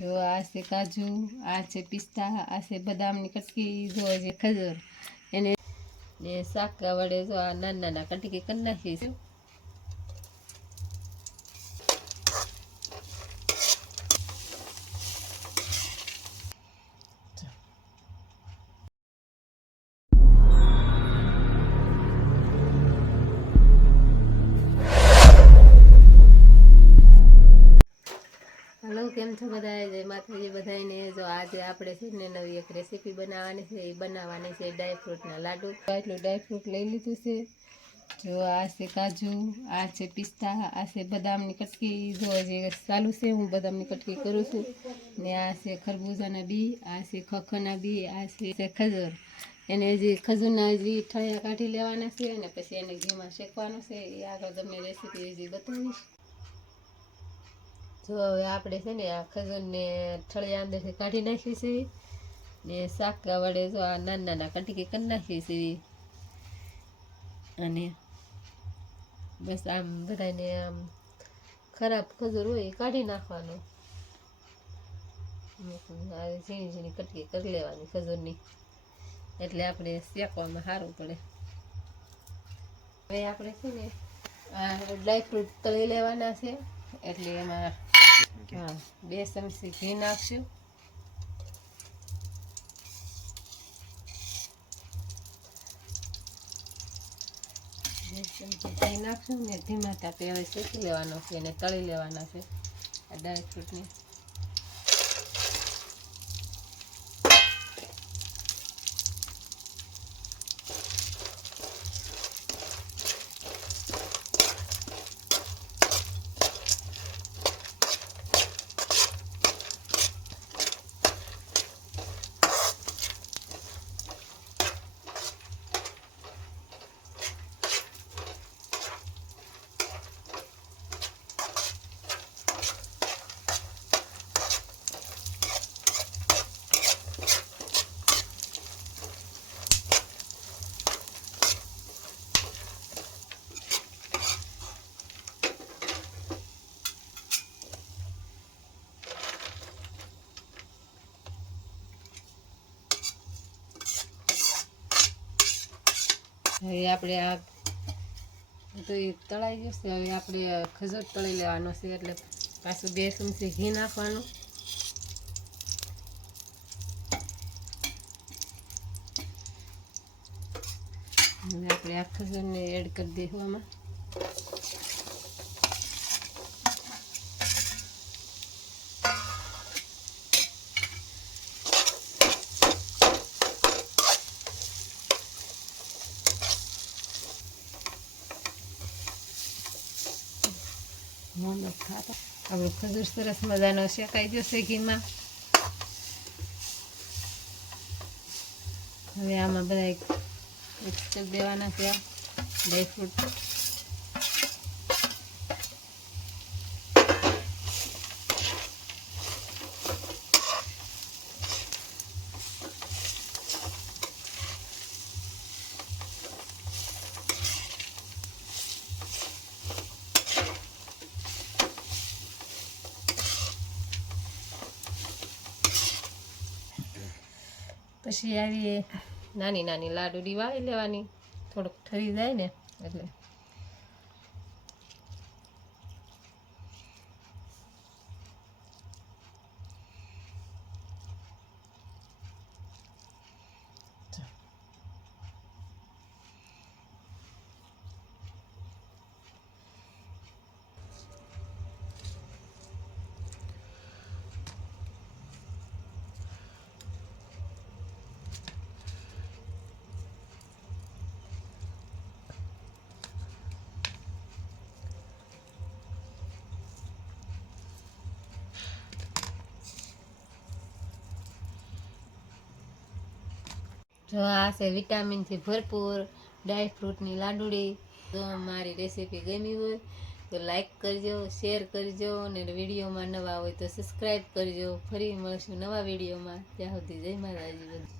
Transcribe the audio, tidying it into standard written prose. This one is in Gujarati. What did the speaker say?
જો આ છે કાજુ, આ છે પિસ્તા, આ છે બદામની કટકી, જો છે ખજૂર. એને શાકા વડે જો આ નાના નાના કટકી કરી નાખીશું. હલો, કેમ છો બધા? જય માતાજી બધાને. જો આજે આપણે છે ને નવી એક રેસીપી બનાવવાની છે. એ બનાવવાની છે ડ્રાયફ્રૂટના લાડુ. એટલું ડ્રાયફ્રૂટ લઈ લીધું છે. જો આ છે કાજુ, આ છે પિસ્તા, આ છે બદામની કટકી. જો જે ચાલુ છે હું બદામની કટકી કરું છું. ને આ છે ખરબૂજાના બી, આ છે ખખના બી, આ છે ખજૂર. એને જે ખજૂરના જે ઠળિયા કાઢી લેવાના છે અને પછી એને ઘીમાં શેકવાનું છે. એ આગળ તમને રેસીપી હજી બતાવીશ. જો હવે આપણે છે ને આ ખજૂરને ઠળિયા અંદરથી કાઢી નાખી છે ને શાકા વડે જો આ નાના નાના કટકી કરી નાખી છે. અને બસ આમ બધાને આમ ખરાબ ખજૂર હોય એ કાઢી નાખવાનું. ઝીણી ઝીણી કટકી કરી લેવાની ખજૂરની, એટલે આપણે શેકવામાં સારું પડે. હવે આપણે છે ને આ ડ્રાયફ્રૂટ તળી લેવાના છે. એટલે એમાં 2 ચમચી ઘી નાખશું. ઘી નાખશું ને ધીમા તાપે હવે શેકી લેવાનો છે અને તળી લેવાના છે આ ડ્રાયફ્રૂટને. હવે આપણે આ તો એ તળાઈ જશે. હવે આપણે ખજૂર તળી લેવાનો છે. એટલે પાછું 2 ચમચી ઘી નાખવાનું. હવે આપણે આ ખજૂરને એડ કરી દઈશું આમાં. આપણું ખજૂર સરસ મજાનો શેકાઈ જશે ઘીમાં. હવે આમાં બધા મિક્સ કરી દેવાના છે ડ્રાયફ્રૂટ. પછી આવી નાની નાની લાડુડી વાળી લેવાની, થોડુંક ઠરી જાય ને એટલે. જો આ છે વિટામિનથી ભરપૂર ડ્રાયફ્રૂટની લાડુડી. જો મારી રેસીપી ગમી હોય તો લાઈક કરજો, શેર કરજો અને વિડીયોમાં નવા હોય તો સબસ્ક્રાઈબ કરજો. ફરી મળશું નવા વિડીયોમાં. ત્યાં સુધી જય માતાજી.